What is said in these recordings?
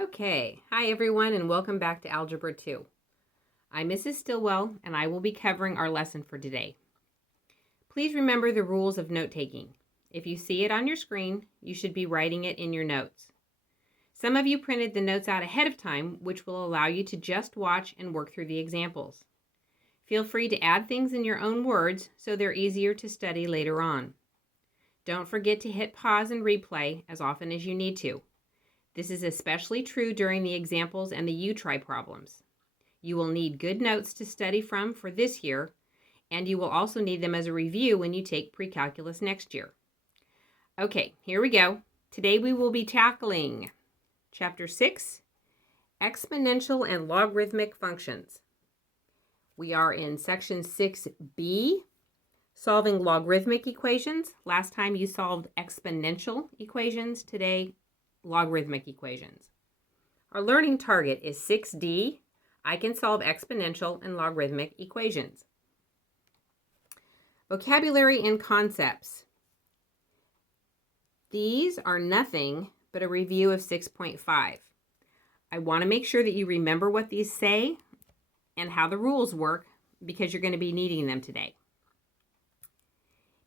Okay, hi everyone and welcome back to Algebra 2. I'm Mrs. Stillwell and I will be covering our lesson for today. Please remember the rules of note-taking. If you see it on your screen, you should be writing it in your notes. Some of you printed the notes out ahead of time, which will allow you to just watch and work through the examples. Feel free to add things in your own words so they're easier to study later on. Don't forget to hit pause and replay as often as you need to. This is especially true during the examples and the you-try problems. You will need good notes to study from for this year, and you will also need them as a review when you take pre-calculus next year. Okay, here we go. Today we will be tackling Chapter 6, Exponential and Logarithmic Functions. We are in Section 6B, Solving Logarithmic Equations. Last time you solved exponential equations. Today, logarithmic equations. Our learning target is 6D. I can solve exponential and logarithmic equations. Vocabulary and concepts. These are nothing but a review of 6.5. I want to make sure that you remember what these say and how the rules work because you're going to be needing them today.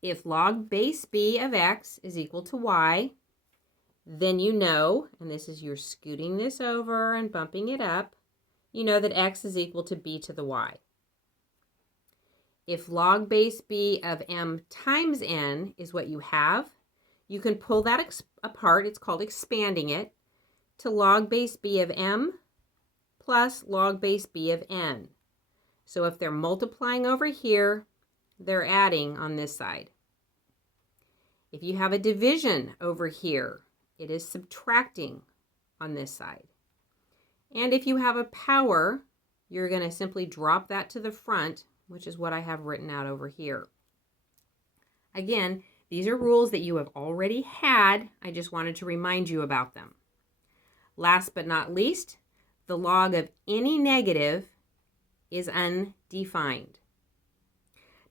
If log base b of x is equal to y, then you know, and this is you're scooting this over and bumping it up, you know that x is equal to b to the y. If log base b of m times n is what you have, you can pull that apart, it's called expanding it, to log base b of m plus log base b of n. So if they're multiplying over here, they're adding on this side. If you have a division over here, it is subtracting on this side. And if you have a power, you're going to simply drop that to the front, which is what I have written out over here. Again, these are rules that you have already had. I just wanted to remind you about them. Last but not least, the log of any negative is undefined.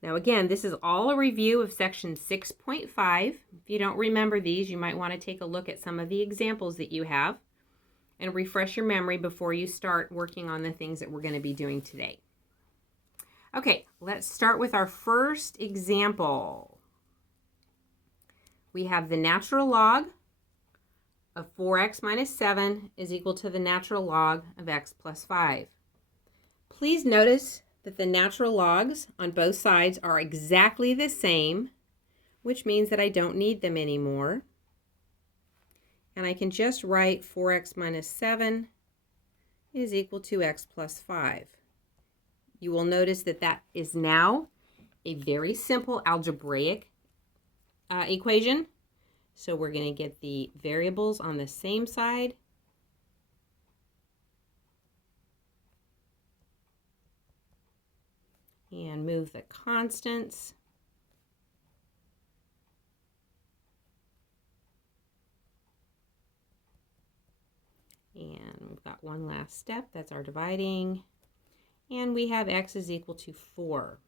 Now again, this is all a review of section 6.5. If you don't remember these, you might want to take a look at some of the examples that you have and refresh your memory before you start working on the things that we're going to be doing today. Okay, let's start with our first example. We have the natural log of 4x minus 7 is equal to the natural log of x plus 5. Please notice that the natural logs on both sides are exactly the same, which means that I don't need them anymore. And I can just write 4x minus 7 is equal to x plus 5. You will notice that that is now a very simple algebraic equation. So we're going to get the variables on the same side. And move the constants. And we've got one last step, that's our dividing. And we have x is equal to 4.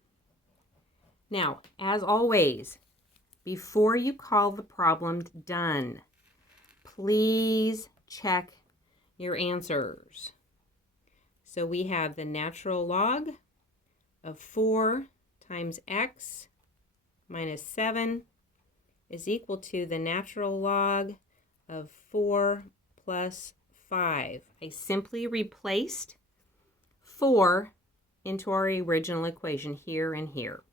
Now, as always, before you call the problem done, please check your answers. So we have the natural log of 4 times x minus 7 is equal to the natural log of 4 plus 5. I simply replaced 4 into our original equation here and here.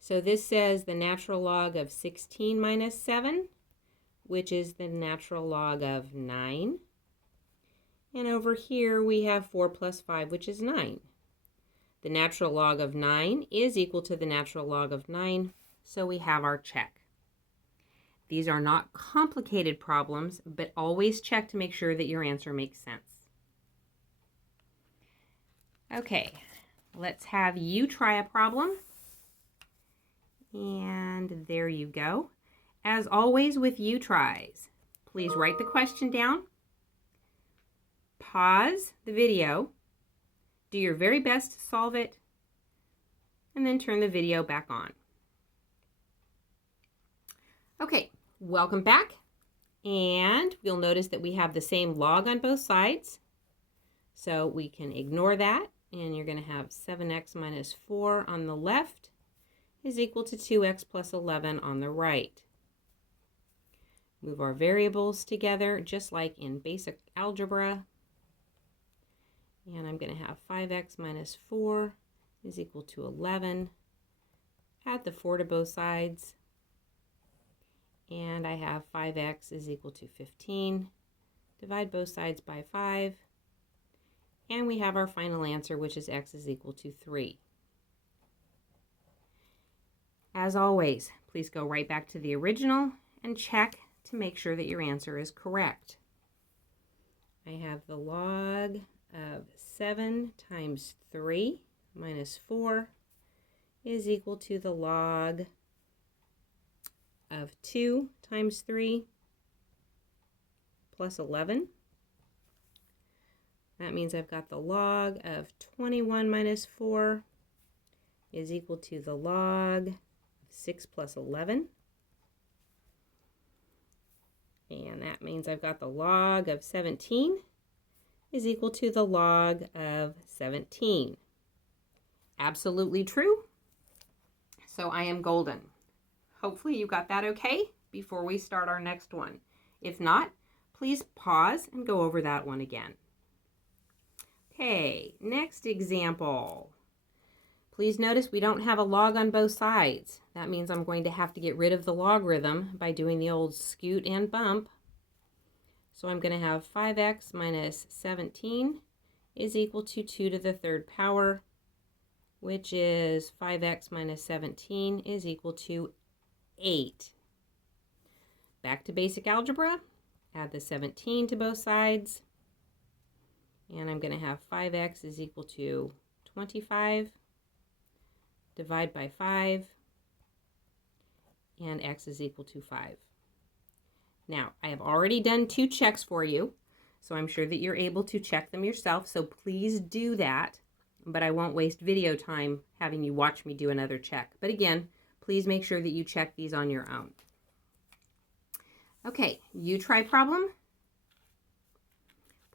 So this says the natural log of 16 minus 7, which is the natural log of 9. And over here we have 4 plus 5, which is 9. The natural log of 9 is equal to the natural log of 9, so we have our check. These are not complicated problems, but always check to make sure that your answer makes sense. Okay, let's have you try a problem. And there you go. As always with you tries, please write the question down, pause the video, do your very best to solve it, and then turn the video back on. Okay, welcome back. And you'll notice that we have the same log on both sides. So we can ignore that. And you're going to have 7x minus 4 on the left is equal to 2x plus 11 on the right. Move our variables together just like in basic algebra. And I'm going to have 5x minus 4 is equal to 11. Add the 4 to both sides. And I have 5x is equal to 15. Divide both sides by 5. And we have our final answer, which is x is equal to 3. As always, please go right back to the original and check to make sure that your answer is correct. I have the log of 7 times 3 minus 4 is equal to the log of 2 times 3 plus 11. That means I've got the log of 21 minus 4 is equal to the log of 6 plus 11. And that means I've got the log of 17 is equal to the log of 17. Absolutely true. So I am golden. Hopefully you got that okay before we start our next one. If not, please pause and go over that one again. Okay, next example. Please notice we don't have a log on both sides. That means I'm going to have to get rid of the logarithm by doing the old scoot and bump. So I'm going to have 5x minus 17 is equal to 2 to the third power, which is 5x minus 17 is equal to 8. Back to basic algebra. Add the 17 to both sides. And I'm going to have 5x is equal to 25. Divide by 5. And x is equal to 5. Now, I have already done 2 checks for you, so I'm sure that you're able to check them yourself, so please do that. But I won't waste video time having you watch me do another check. But again, please make sure that you check these on your own. Okay, you try problem.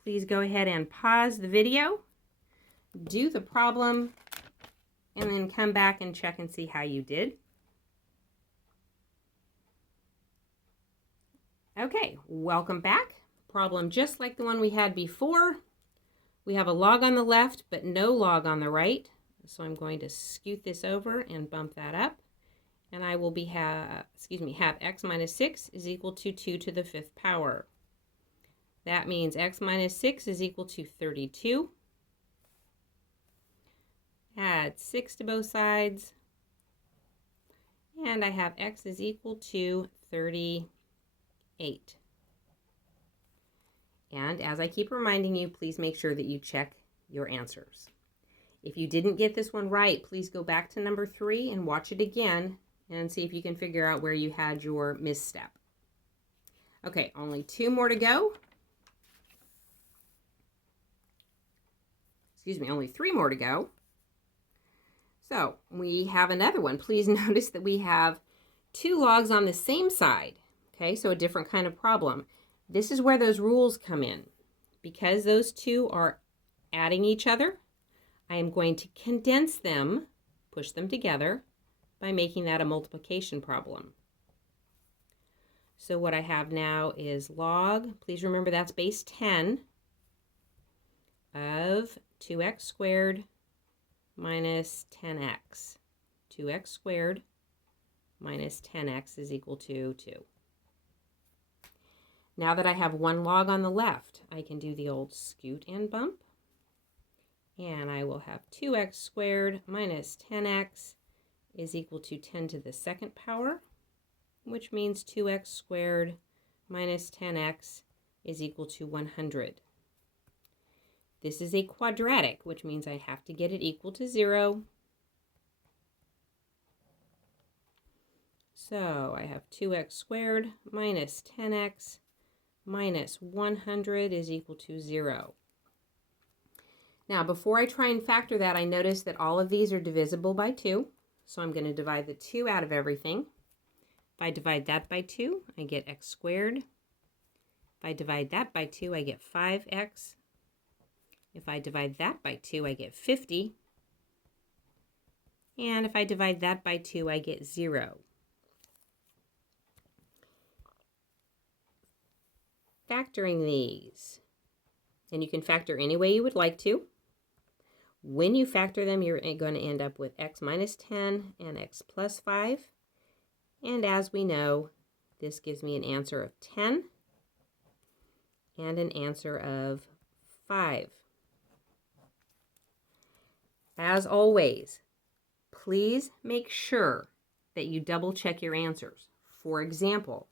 Please go ahead and pause the video, do the problem, and then come back and check and see how you did. Okay, welcome back. Problem just like the one we had before. We have a log on the left, but no log on the right. So I'm going to scoot this over and bump that up. And I will have x minus 6 is equal to 2 to the 5th power. That means x minus 6 is equal to 32. Add 6 to both sides. And I have x is equal to 38. And as I keep reminding you, please make sure that you check your answers. If you didn't get this one right, please go back to number 3 and watch it again and see if you can figure out where you had your misstep. Okay, only 2 more to go. Excuse me, only 3 more to go. So we have another one. Please notice that we have 2 logs on the same side. Okay, so a different kind of problem. This is where those rules come in. Because those 2 are adding each other, I am going to condense them, push them together, by making that a multiplication problem. So what I have now is log, please remember that's base 10, of 2x squared minus 10x. 2x squared minus 10x is equal to 2. Now that I have 1 log on the left, I can do the old scoot and bump. And I will have 2x squared minus 10x is equal to 10 to the 2nd power, which means 2x squared minus 10x is equal to 100. This is a quadratic, which means I have to get it equal to 0. So I have 2x squared minus 10x minus 100 is equal to 0. Now, before I try and factor that, I notice that all of these are divisible by 2. So I'm going to divide the 2 out of everything. If I divide that by 2, I get x squared If I divide that by 2, I get 5x. If I divide that by 2, I get 50. And if I divide that by 2, I get 0. Factoring these, and you can factor any way you would like to. When you factor them, you're going to end up with x minus 10 and x plus 5. And as we know, this gives me an answer of 10 and an answer of 5. As always, please make sure that you double check your answers. For example,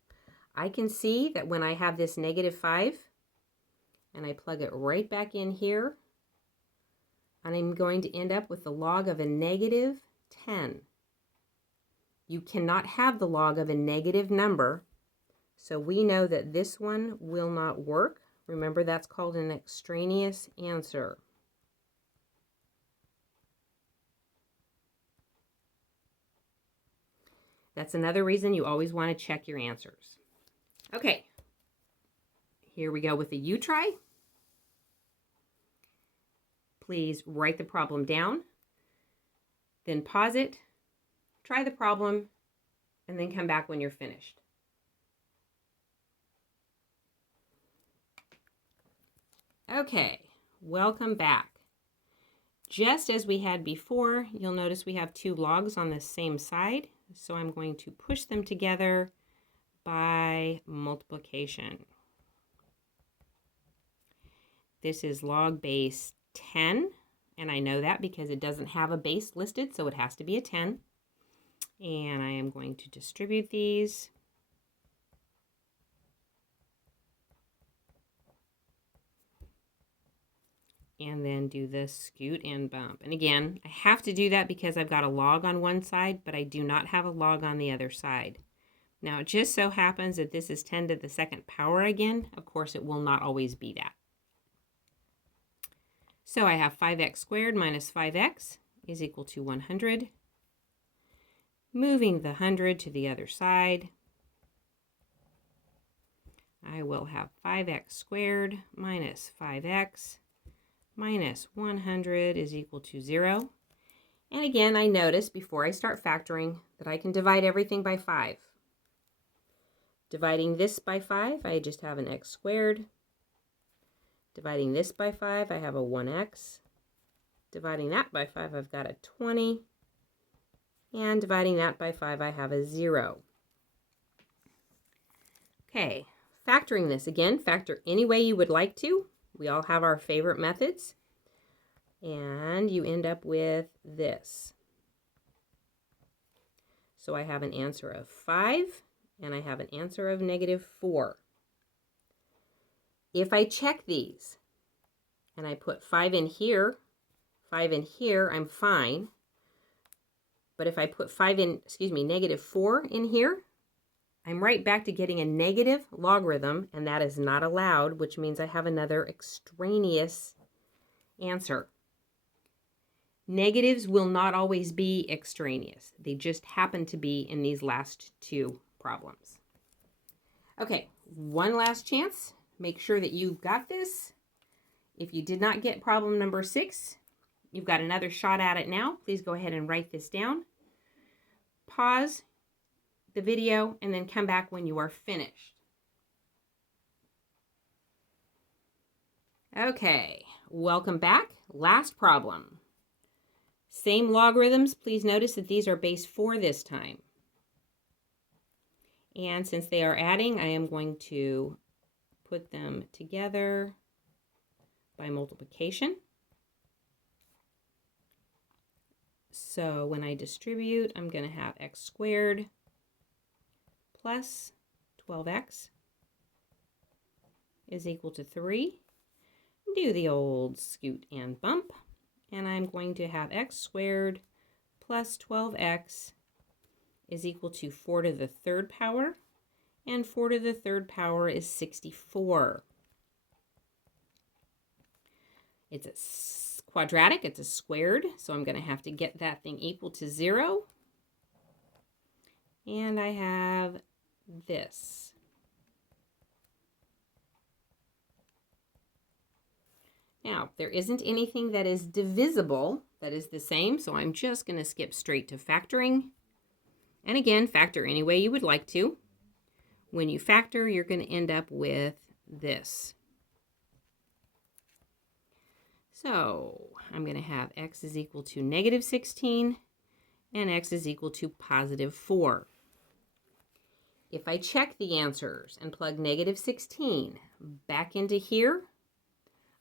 I can see that when I have this negative 5 and I plug it right back in here, and I'm going to end up with the log of a negative 10. You cannot have the log of a negative number, so we know that this one will not work. Remember, that's called an extraneous answer. That's another reason you always want to check your answers. Okay, here we go with the U-try. Please write the problem down, then pause it, try the problem, and then come back when you're finished. Okay, welcome back. Just as we had before, you'll notice we have 2 logs on the same side, so I'm going to push them together by multiplication. This is log base 10, and I know that because it doesn't have a base listed, so it has to be a 10. And I am going to distribute these. And then do the scoot and bump. And again, I have to do that because I've got a log on one side, but I do not have a log on the other side. Now, it just so happens that this is 10 to the second power again. Of course, it will not always be that. So I have 5x squared minus 5x is equal to 100. Moving the 100 to the other side, I will have 5x squared minus 5x minus 100 is equal to 0. And again, I notice before I start factoring that I can divide everything by 5. Dividing this by 5, I just have an x squared. Dividing this by 5, I have a 1x. Dividing that by 5, I've got a 20. And dividing that by 5, I have a 0. Okay, factoring this again, factor any way you would like to. We all have our favorite methods. And you end up with this. So I have an answer of 5, and I have an answer of negative 4. If I check these, and I put 5 in here, 5 in here, I'm fine. But if I put negative 4 in here, I'm right back to getting a negative logarithm, and that is not allowed, which means I have another extraneous answer. Negatives will not always be extraneous. They just happen to be in these last 2 problems. Okay, one last chance. Make sure that you've got this. If you did not get problem number 6, you've got another shot at it now. Please go ahead and write this down. Pause the video and then come back when you are finished. Okay, welcome back. Last problem. Same logarithms. Please notice that these are base 4 this time. And since they are adding, I am going to put them together by multiplication. So when I distribute, I'm going to have x squared plus 12x is equal to 3. Do the old scoot and bump. And I'm going to have x squared plus 12x is equal to 4 to the 3rd power. And 4 to the 3rd power is 64. It's a quadratic, it's a squared, so I'm going to have to get that thing equal to 0. And I have this. Now, there isn't anything that is divisible that is the same, so I'm just going to skip straight to factoring. And again, factor any way you would like to. When you factor, you're going to end up with this. So I'm going to have x is equal to negative 16 and x is equal to positive 4. If I check the answers and plug negative 16 back into here,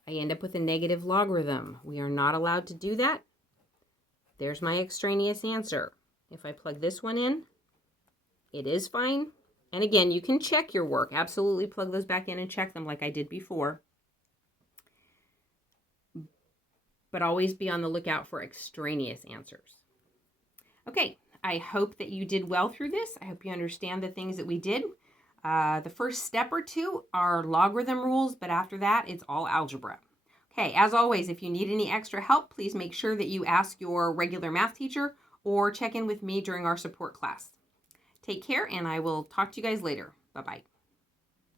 I end up with a negative logarithm. We are not allowed to do that. There's my extraneous answer. If I plug this one in, it is fine. And again, you can check your work. Absolutely plug those back in and check them like I did before. But always be on the lookout for extraneous answers. Okay, I hope that you did well through this. I hope you understand the things that we did. The first step or two are logarithm rules, but after that, it's all algebra. Okay, as always, if you need any extra help, please make sure that you ask your regular math teacher or check in with me during our support class. Take care, and I will talk to you guys later. Bye-bye.